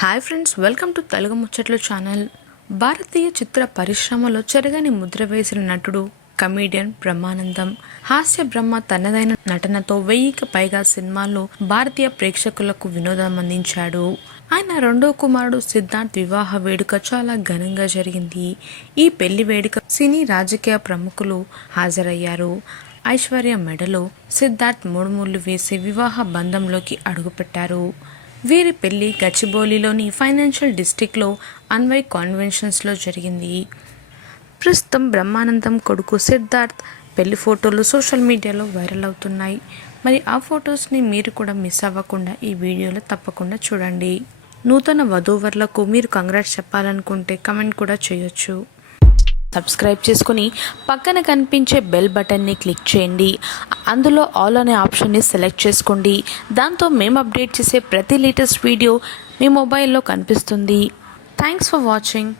Hi friends welcome to Telugu ముచ్చట్లు channel భారతీయ చిత్ర పరిశ్రమలో చెరగని ముద్ర వేసిన నటుడు కమీడియన్ బ్రహ్మానందం. హాస్య బ్రహ్మ తనదైన నటనతో వెయ్యికి పైగా సినిమాల్లో భారతీయ ప్రేక్షకులకు వినోదం అందించాడు. ఆయన రెండో కుమారుడు సిద్ధార్థ్ వివాహ వేడుక చాలా ఘనంగా జరిగింది. ఈ పెళ్ళి వేడుక సినీ రాజకీయ ప్రముఖులు హాజరయ్యారు. ఐశ్వర్య మెడలో సిద్ధార్థ్ మూడు ముళ్ళు వేసి వివాహ బంధంలోకి అడుగుపెట్టారు. వీరి పెళ్ళి గచ్చిబౌలిలోని ఫైనాన్షియల్ డిస్టిక్లో అన్వయ్ కాన్వెన్షన్స్లో జరిగింది. ప్రస్తుతం బ్రహ్మానందం కొడుకు సిద్ధార్థ్ పెళ్ళి ఫోటోలు సోషల్ మీడియాలో వైరల్ అవుతున్నాయి. మరి ఆ ఫొటోస్ని మీరు కూడా మిస్ అవ్వకుండా ఈ వీడియోలో తప్పకుండా చూడండి. నూతన వధూవరులకు మీరు కంగ్రాట్స్ చెప్పాలనుకుంటే కమెంట్ కూడా చేయొచ్చు. సబ్స్క్రైబ్ చేసుకుని పక్కన కనిపించే బెల్ బటన్ని క్లిక్ చేయండి. అందులో ఆల్ అనే ఆప్షన్ని సెలెక్ట్ చేసుకోండి. దాంతో మేము అప్డేట్ చేసే ప్రతి లేటెస్ట్ వీడియో మీ మొబైల్లో కనిపిస్తుంది. Thanks for watching.